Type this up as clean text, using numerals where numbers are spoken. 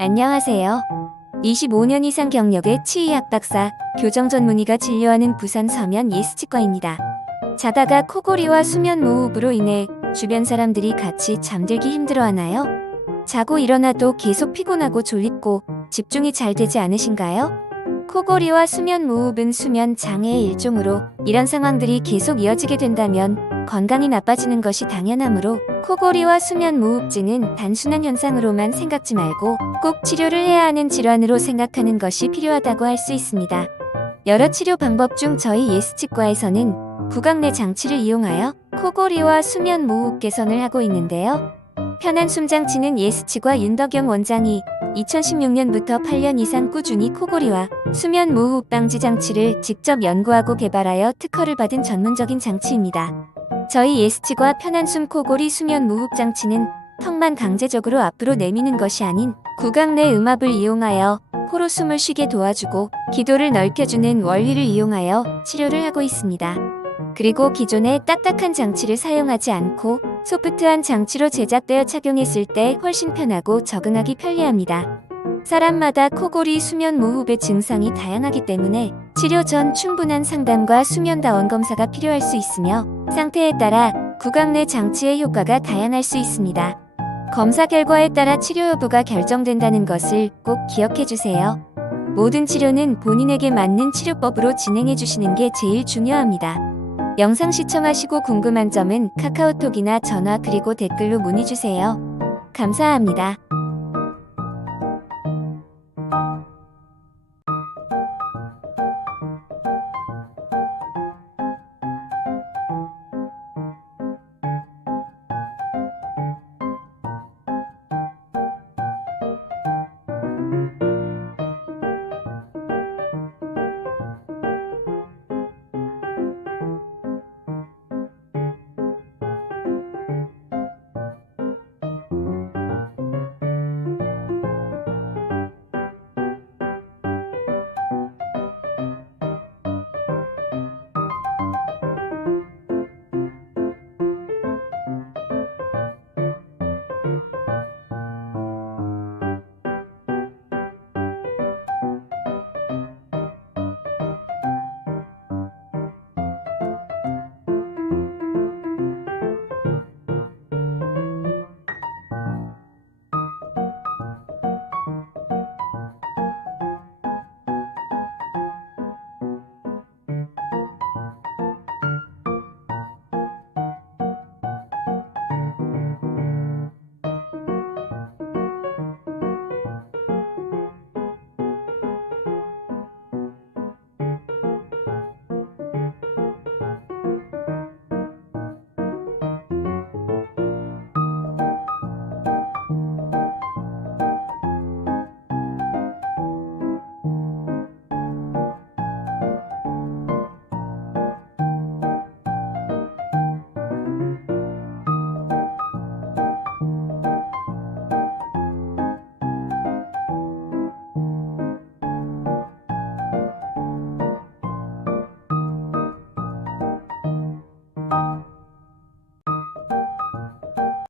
안녕하세요. 25년 이상 경력의 치의학박사, 교정전문의가 진료하는 부산 서면 예스치과입니다. 자다가 코골이와 수면무호흡으로 인해 주변 사람들이 같이 잠들기 힘들어하나요? 자고 일어나도 계속 피곤하고 졸립고 집중이 잘 되지 않으신가요? 코골이와 수면무호흡은 수면 장애의 일종으로 이런 상황들이 계속 이어지게 된다면 건강이 나빠지는 것이 당연하므로 코골이와 수면무호흡증은 단순한 현상으로만 생각지 말고 꼭 치료를 해야 하는 질환으로 생각하는 것이 필요하다고 할 수 있습니다. 여러 치료 방법 중 저희 예스치과에서는 구강내 장치를 이용하여 코골이와 수면무호흡 개선을 하고 있는데요. 편한 숨장치는 예스치과 윤덕영 원장이 2016년부터 8년 이상 꾸준히 코골이와 수면무호흡 방지 장치를 직접 연구하고 개발하여 특허를 받은 전문적인 장치입니다. 저희 예스치과 편한 숨 코골이 수면무호흡 장치는 턱만 강제적으로 앞으로 내미는 것이 아닌 구강내음압을 이용하여 코로 숨을 쉬게 도와주고 기도를 넓혀주는 원리를 이용하여 치료를 하고 있습니다. 그리고 기존의 딱딱한 장치를 사용하지 않고 소프트한 장치로 제작되어 착용했을 때 훨씬 편하고 적응하기 편리합니다. 사람마다 코골이 수면무호흡의 증상이 다양하기 때문에 치료 전 충분한 상담과 수면다원 검사가 필요할 수 있으며 상태에 따라 구강내 장치의 효과가 다양할 수 있습니다. 검사 결과에 따라 치료 여부가 결정된다는 것을 꼭 기억해 주세요. 모든 치료는 본인에게 맞는 치료법으로 진행해 주시는 게 제일 중요합니다. 영상 시청하시고 궁금한 점은 카카오톡이나 전화 그리고 댓글로 문의 주세요. 감사합니다.